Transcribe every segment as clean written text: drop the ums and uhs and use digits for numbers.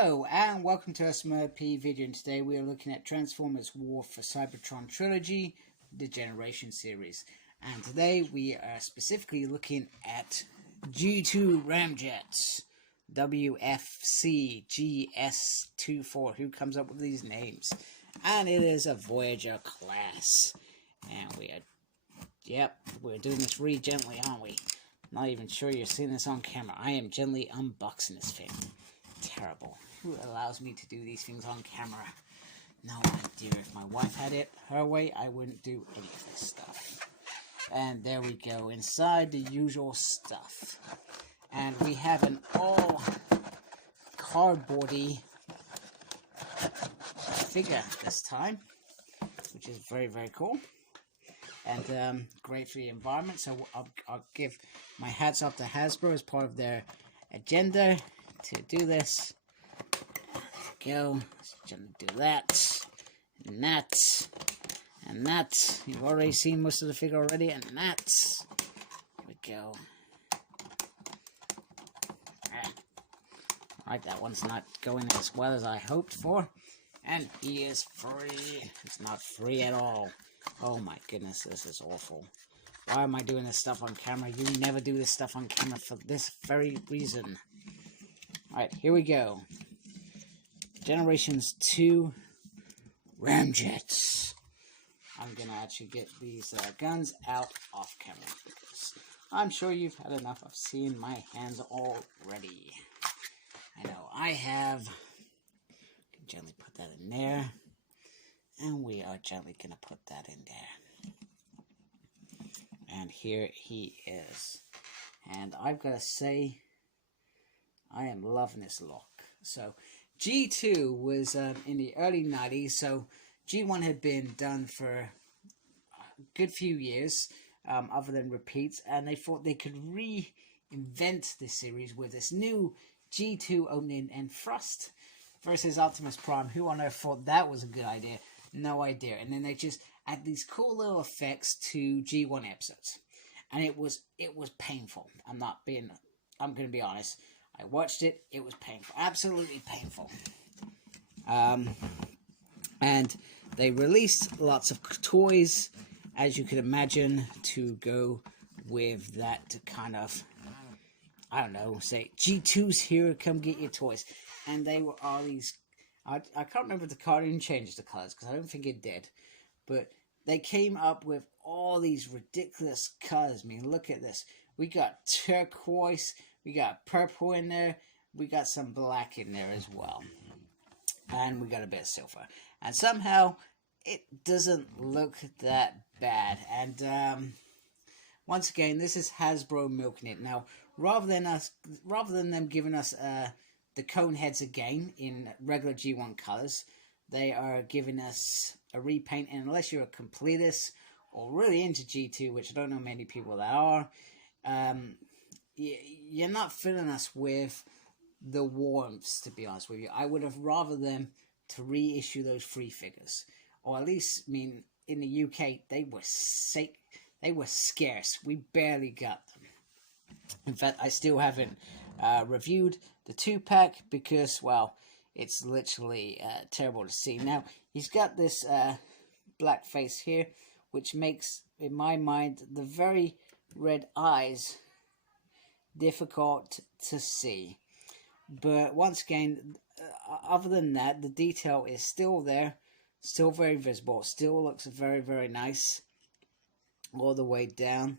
Hello and welcome to a SMRP video, and today we are looking at Transformers War for Cybertron Trilogy, the Generation series. And today we are specifically looking at G2 Ramjets, WFC GS24, who comes up with these names. And it is a Voyager class. And we're doing this really gently, aren't we? Not even sure you're seeing this on camera. I am gently unboxing this thing. Terrible. Who allows me to do these things on camera? No idea. If my wife had it her way, I wouldn't do any of this stuff. And there we go, inside the usual stuff. And we have an all cardboardy figure this time, which is very, very cool. And great for the environment. So I'll give my hats off to Hasbro as part of their agenda to do this. There we go. Let's do that, and that, and that. You've already seen most of the figure already, and that. There we go. Alright, that one's not going as well as I hoped for. And he is free. It's not free at all. Oh my goodness, this is awful. Why am I doing this stuff on camera? You never do this stuff on camera for this very reason. Alright, here we go. Generations 2 Ramjets. I'm going to actually get these guns out off camera, because I'm sure you've had enough of seeing my hands already. I know I have. Can gently put that in there. And we are gently going to put that in there. And here he is. And I've got to say, I am loving this look. So, G2 was in the early 90s, so G1 had been done for a good few years, other than repeats, and they thought they could reinvent this series with this new G2 opening and Thrust versus Optimus Prime. Who on earth thought that was a good idea? No idea. And then they just add these cool little effects to G1 episodes, and it was painful. I'm going to be honest. I watched it. It was painful. Absolutely painful. And they released lots of toys, as you could imagine, to go with that kind of, I don't know, say, G2's here, come get your toys. And they were all these, I can't remember if the cartoon changes the colors, because I don't think it did. But they came up with all these ridiculous colors. I mean, look at this. We got turquoise. We got purple in there. We got some black in there as well. And we got a bit of silver. And somehow, it doesn't look that bad. And once again, this is Hasbro milking it. Now, rather than them giving us the cone heads again in regular G1 colors, they are giving us a repaint. And unless you're a completist or really into G2, which I don't know many people that are, you're not filling us with the warmth, to be honest with you. I would have rather them to reissue those 3 figures. Or at least, I mean, in the UK, they were scarce. We barely got them. In fact, I still haven't reviewed the 2-pack because, well, it's literally terrible to see. Now, he's got this black face here, which makes, in my mind, the very red eyes difficult to see. But once again, other than that, the detail is still there, still very visible, still looks very, very nice all the way down.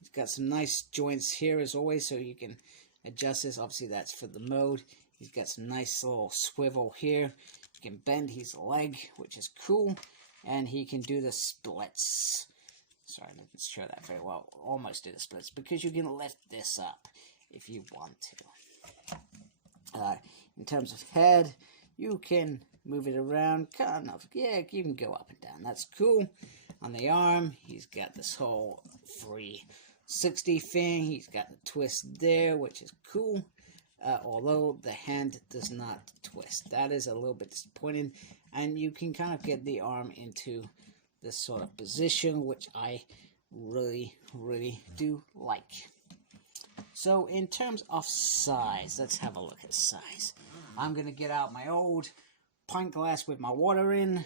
It's got some nice joints here as always, so you can adjust this. Obviously that's for the mode. He's got some nice little swivel here. You can bend his leg, which is cool, and he can do the splits. Sorry, I didn't show that very well. Almost do the splits, because you can lift this up if you want to. In terms of head, you can move it around, kind of. Yeah, you can go up and down. That's cool. On the arm, he's got this whole 360 thing. He's got the twist there, which is cool. Although the hand does not twist. That is a little bit disappointing. And you can kind of get the arm into this sort of position, which I really, really do like. So in terms of size, let's have a look at size. I'm going to get out my old pint glass with my water in.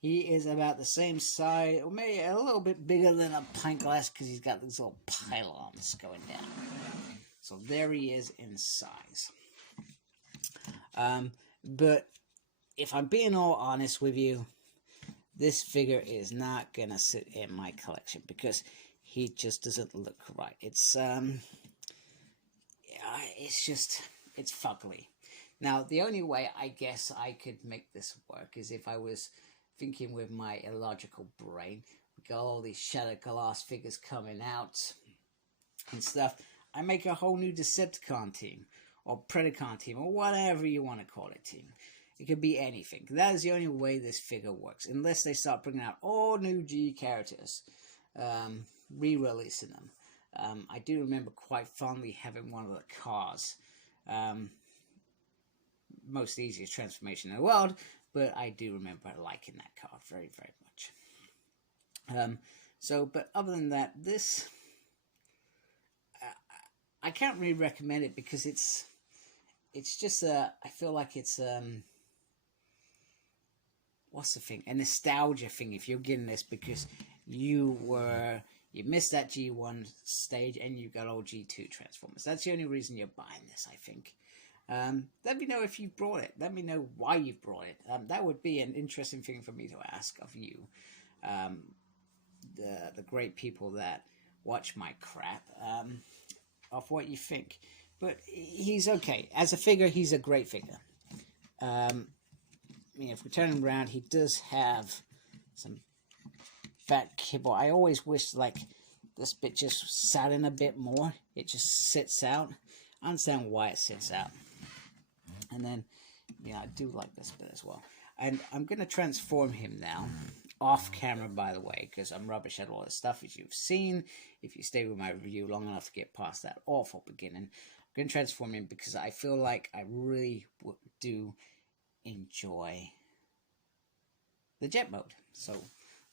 He is about the same size, or maybe a little bit bigger than a pint glass because he's got these little pylons going down. So there he is in size. But if I'm being all honest with you, this figure is not going to sit in my collection because he just doesn't look right. It's fugly. Now, the only way I guess I could make this work is if I was thinking with my illogical brain. We got all these Shattered Glass figures coming out and stuff. I make a whole new Decepticon team, or Predacon team, or whatever you want to call it team. It could be anything. That is the only way this figure works, unless they start bringing out all new G characters, re-releasing them. I do remember quite fondly having one of the cars. Most easiest transformation in the world, but I do remember liking that car very, very much. But other than that, this I can't really recommend it because it's just I feel like it's what's the thing? A nostalgia thing. If you're getting this because you missed that G1 stage and you got all G2 Transformers. That's the only reason you're buying this, I think. Let me know if you brought it. Let me know why you've brought it. That would be an interesting thing for me to ask of you, the great people that watch my crap, of what you think. But he's okay. As a figure, he's a great figure. If we turn him around, he does have some fat kibble. I always wish, like, this bit just sat in a bit more. It just sits out. I understand why it sits out. And then, I do like this bit as well. And I'm going to transform him now. Off camera, by the way, because I'm rubbish at all this stuff, as you've seen. If you stay with my review long enough to get past that awful beginning. I'm going to transform him because I feel like I really do enjoy the jet mode. So,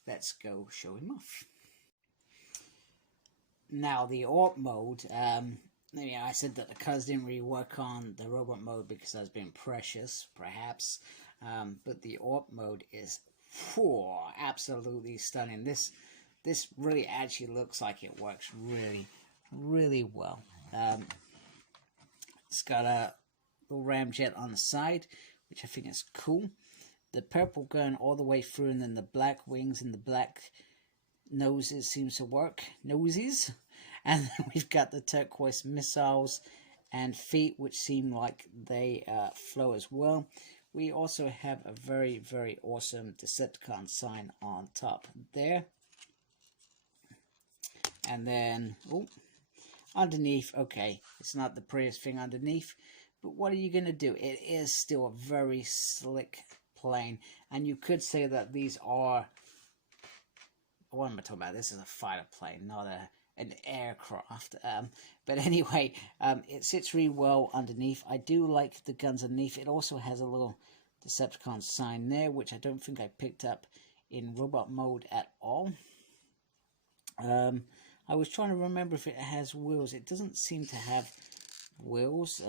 let's go show him off. Now, the AWP mode, I said that the colors didn't really work on the robot mode because I was being precious, perhaps. But the AWP mode is absolutely stunning. This really actually looks like it works really, really well. It's got a little ramjet on the side, which I think is cool. The purple going all the way through, and then the black wings and the black noses seems to work. Noses. And then we've got the turquoise missiles and feet, which seem like they flow as well. We also have a very, very awesome Decepticon sign on top there. And then, underneath, okay, it's not the prettiest thing underneath, but what are you going to do? It is still a very slick plane, and you could say that these are, what am I talking about? This is a fighter plane, not an aircraft. But anyway, it sits really well underneath. I do like the guns underneath. It also has a little Decepticon sign there, which I don't think I picked up in robot mode at all. I was trying to remember if it has wheels. It doesn't seem to have wheels.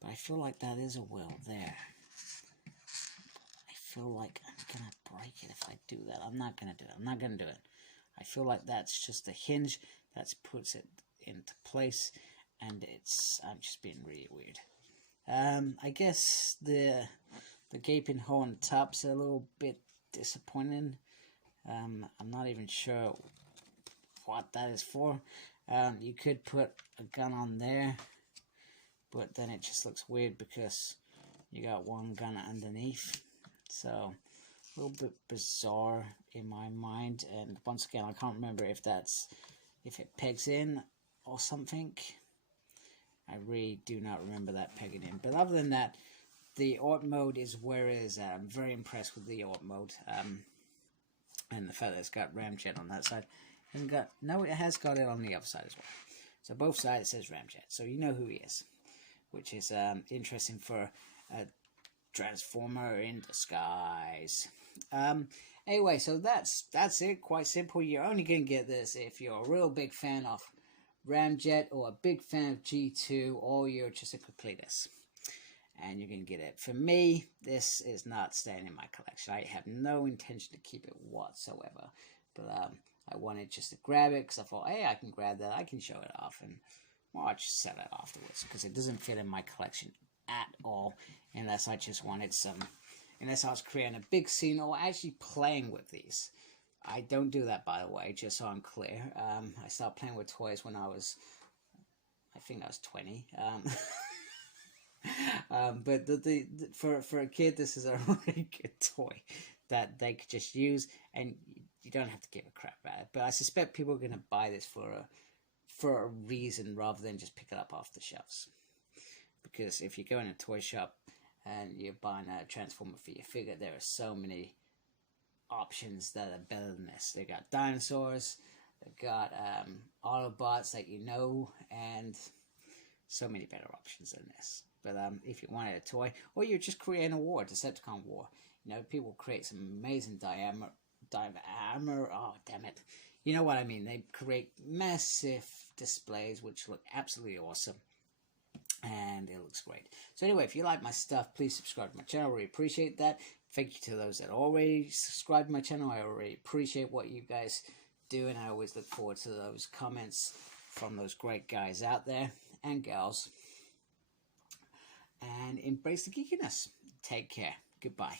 But I feel like that is a wheel there. I feel like I'm going to break it if I do that. I'm not going to do it. I'm not going to do it. I feel like that's just a hinge that puts it into place, and I'm just being really weird. I guess the gaping hole on the top's a little bit disappointing. I'm not even sure what that is for. You could put a gun on there, but then it just looks weird because you got one gun underneath. So, a little bit bizarre in my mind. And once again, I can't remember if it pegs in or something. I really do not remember that pegging in. But other than that, the AWP mode is where it is at. I'm very impressed with the AWP mode. And the fact that it's got Ramjet on that side. It has got it on the other side as well. So both sides it says Ramjet. So you know who he is. Which is interesting for a Transformer in disguise. Anyway, so that's it. Quite simple. You're only going to get this if you're a real big fan of Ramjet or a big fan of G2, or you're just a completist, and you can get it. For me, this is not staying in my collection. I have no intention to keep it whatsoever, but I wanted just to grab it because I thought, hey, I can grab that, I can show it off, and well, I'll just sell it afterwards because it doesn't fit in my collection at all, unless I just wanted some, unless I was creating a big scene or actually playing with these. I don't do that, by the way, just so I'm clear. I started playing with toys when I think I was 20. But for a kid, this is a really good toy that they could just use, and you don't have to give a crap about it. But I suspect people are going to buy this for a reason rather than just pick it up off the shelves. Because if you go in a toy shop and you're buying a Transformer for your figure, there are so many options that are better than this. They got dinosaurs, they've got Autobots that you know, and so many better options than this. But if you wanted a toy, or you're just creating a war, Decepticon war, you know, people create some amazing diorama. Oh, damn it. You know what I mean. They create massive displays which look absolutely awesome. And it looks great. So anyway, if you like my stuff, please subscribe to my channel. I really appreciate that. Thank you to those that already subscribe to my channel. I already appreciate what you guys do, and I always look forward to those comments from those great guys out there and gals. And embrace the geekiness. Take care. Goodbye.